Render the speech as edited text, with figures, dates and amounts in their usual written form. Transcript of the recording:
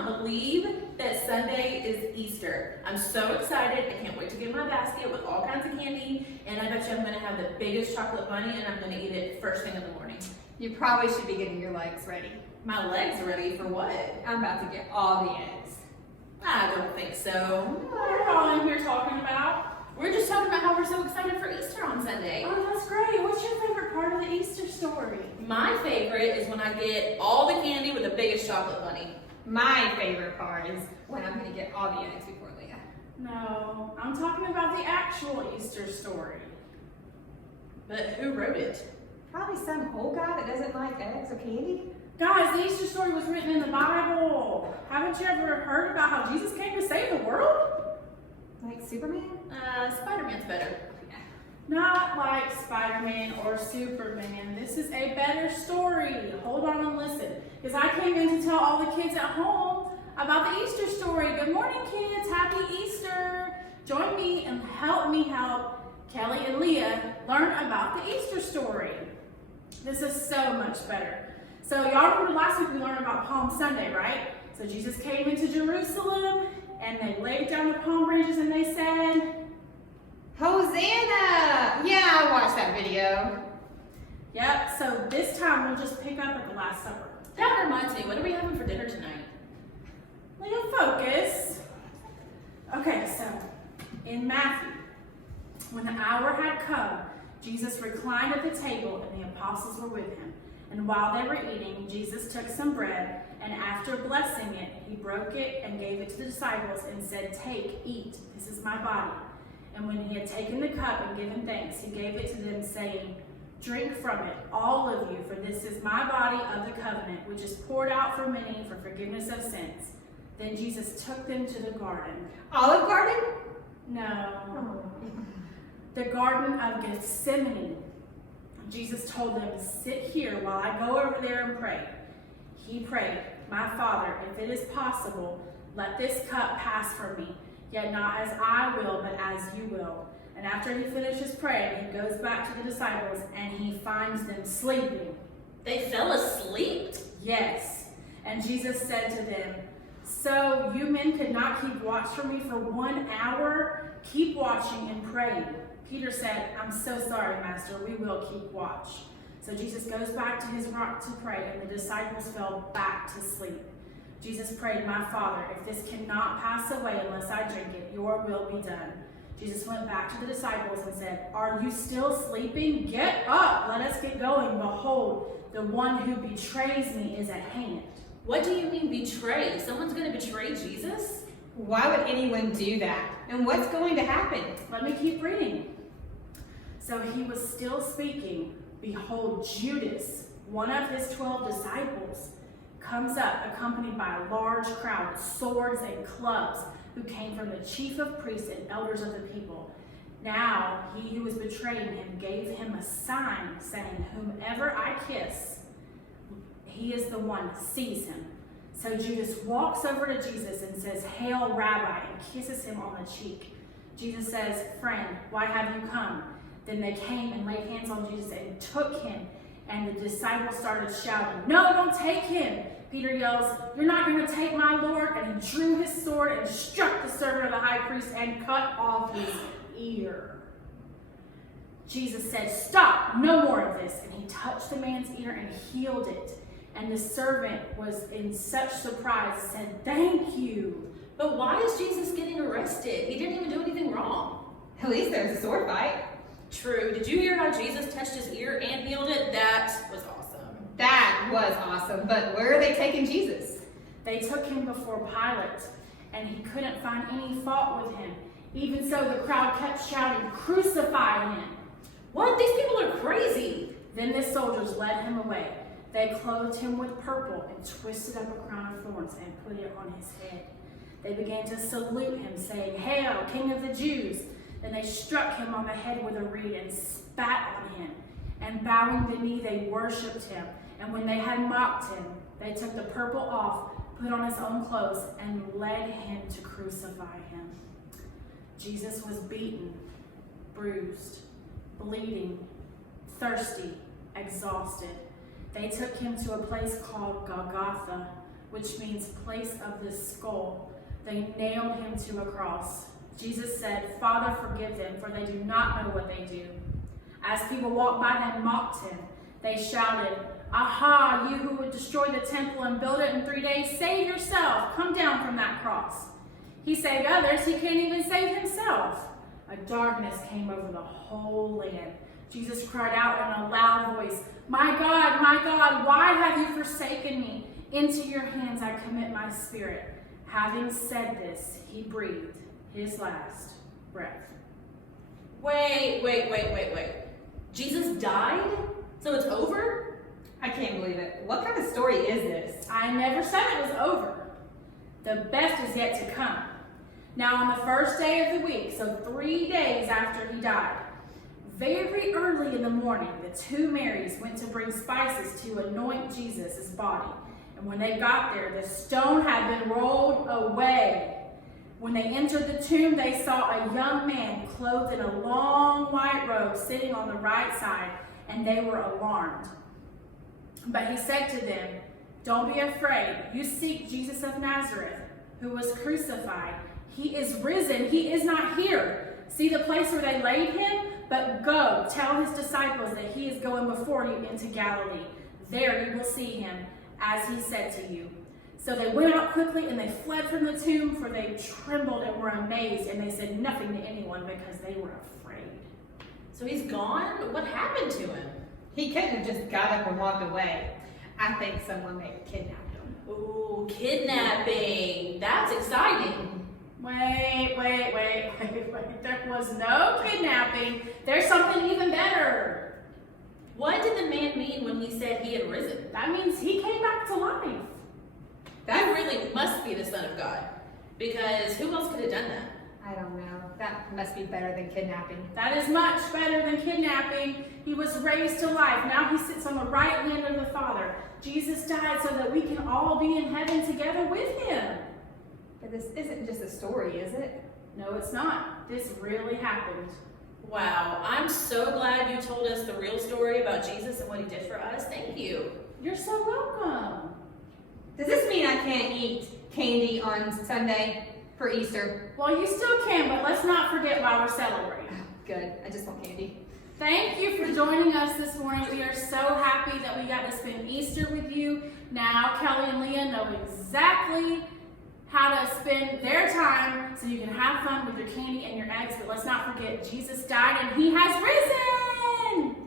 cannot believe that Sunday is Easter. I'm so excited. I can't wait to get my basket with all kinds of candy, and I bet you I'm going to have the biggest chocolate bunny, and I'm going to eat it first thing in the morning. You probably should be getting your legs ready. My legs ready for what? I'm about to get all the eggs. I don't think so. What are y'all in here talking about? We're just talking about how we're so excited for Easter on Sunday. Oh, that's great. What's your favorite part of the Easter story? My favorite is when I get all the candy with the biggest chocolate bunny. My favorite part is when I'm going to get all the eggs before Leah. No, I'm talking about the actual Easter story. But who wrote it? Probably some old guy that doesn't like eggs or candy. Guys, the Easter story was written in the Bible. Haven't you ever heard about how Jesus came to save the world? Like Superman? Spider-Man's better. Not like Spider-Man or Superman. This is a better story. Hold on and listen. Because I came in to tell all the kids at home about the Easter story. Good morning, kids. Happy Easter. Join me and help Kelly and Leah learn about the Easter story. This is so much better. So y'all remember last week we learned about Palm Sunday, right? So Jesus came into Jerusalem and they laid down the palm branches and they said, Hosanna! Yeah, I watched that video. Yep, so this time we'll just pick up at the Last Supper. That reminds me, what are we having for dinner tonight? Leah, focus. Okay, so in Matthew, when the hour had come, Jesus reclined at the table and the apostles were with him. And while they were eating, Jesus took some bread, and after blessing it, he broke it and gave it to the disciples and said, "Take, eat, this is my body." And when he had taken the cup and given thanks, he gave it to them, saying, "Drink from it, all of you, for this is my body of the covenant, which is poured out for many for forgiveness of sins." Then Jesus took them to the garden. Olive Garden? No. The Garden of Gethsemane. Jesus told them, "Sit here while I go over there and pray." He prayed, "My Father, if it is possible, let this cup pass from me. Yet not as I will, but as you will." And after he finishes praying, he goes back to the disciples and he finds them sleeping. They fell asleep? Yes. And Jesus said to them, "So you men could not keep watch for me for 1 hour? Keep watching and praying." Peter said, "I'm so sorry, Master. We will keep watch." So Jesus goes back to his rock to pray, and the disciples fell back to sleep. Jesus prayed, "My Father, if this cannot pass away unless I drink it, your will be done." Jesus went back to the disciples and said, "Are you still sleeping? Get up, let us get going. Behold, the one who betrays me is at hand." What do you mean betray? Someone's going to betray Jesus? Why would anyone do that? And what's going to happen? Let me keep reading. So he was still speaking. Behold, Judas, one of his 12 disciples, comes up accompanied by a large crowd with swords and clubs, who came from the chief of priests and elders of the people. Now he who was betraying him gave him a sign, saying, "Whomever I kiss, he is the one, seize him." So Judas walks over to Jesus and says, "Hail, Rabbi," and kisses him on the cheek. Jesus says, "Friend, why have you come?" Then they came and laid hands on Jesus and took him, and the disciples started shouting, "No, don't take him!" Peter yells, "You're not going to take my Lord," and he drew his sword and struck the servant of the high priest and cut off his ear. Jesus said, "Stop, no more of this." And he touched the man's ear and healed it. And the servant was in such surprise, said, "Thank you." But why is Jesus getting arrested? He didn't even do anything wrong. At least there's a sword fight. True. Did you hear how Jesus touched his ear and healed it? That was awesome. That was awesome, but where are they taking Jesus? They took him before Pilate, and he couldn't find any fault with him. Even so, the crowd kept shouting, "Crucify him!" What? These people are crazy. Then the soldiers led him away. They clothed him with purple and twisted up a crown of thorns and put it on his head. They began to salute him, saying, "Hail, King of the Jews!" Then they struck him on the head with a reed and spat on him. And bowing the knee, they worshipped him. And when they had mocked him, they took the purple off, put on his own clothes, and led him to crucify him. Jesus was beaten, bruised, bleeding, thirsty, exhausted. They took him to a place called Golgotha, which means place of the skull. They nailed him to a cross. Jesus said, "Father, forgive them, for they do not know what they do." As people walked by, they mocked him. They shouted, "Aha, you who would destroy the temple and build it in 3 days, save yourself. Come down from that cross." He saved others. He can't even save himself. A darkness came over the whole land. Jesus cried out in a loud voice, my God, why have you forsaken me? Into your hands I commit my spirit." Having said this, he breathed his last breath. Wait. Jesus died? So it's over? I can't believe it. What kind of story is this? I never said it was over. The best is yet to come. Now on the first day of the week, so 3 days after he died, very early in the morning, the two Marys went to bring spices to anoint Jesus' body. And when they got there, the stone had been rolled away. When they entered the tomb, they saw a young man clothed in a long white robe sitting on the right side, and they were alarmed. But he said to them, "Don't be afraid. You seek Jesus of Nazareth, who was crucified. He is risen. He is not here. See the place where they laid him? But go, tell his disciples that he is going before you into Galilee. There you will see him, as he said to you." So they went out quickly and they fled from the tomb, for they trembled and were amazed, and they said nothing to anyone because they were afraid. So he's gone? What happened to him? He couldn't have just got up and walked away. I think someone may have kidnapped him. Ooh, kidnapping. That's exciting. Wait. There was no kidnapping. There's something even better. What did the man mean when he said he had risen? That means he came back to life. That really must be the Son of God, because who else could have done that? I don't know. That must be better than kidnapping. That is much better than kidnapping. He was raised to life. Now he sits on the right hand of the Father. Jesus died so that we can all be in heaven together with him. But this isn't just a story, is it? No, it's not. This really happened. Wow, I'm so glad you told us the real story about Jesus and what he did for us. Thank you. You're so welcome. Does this mean I can't eat candy on Sunday for Easter? Well, you still can, but let's not forget why we're celebrating. Good. I just want candy. Thank you for joining us this morning. We are so happy that we got to spend Easter with you. Now, Kelly and Leah know exactly how to spend their time so you can have fun with your candy and your eggs. But let's not forget, Jesus died and he has risen.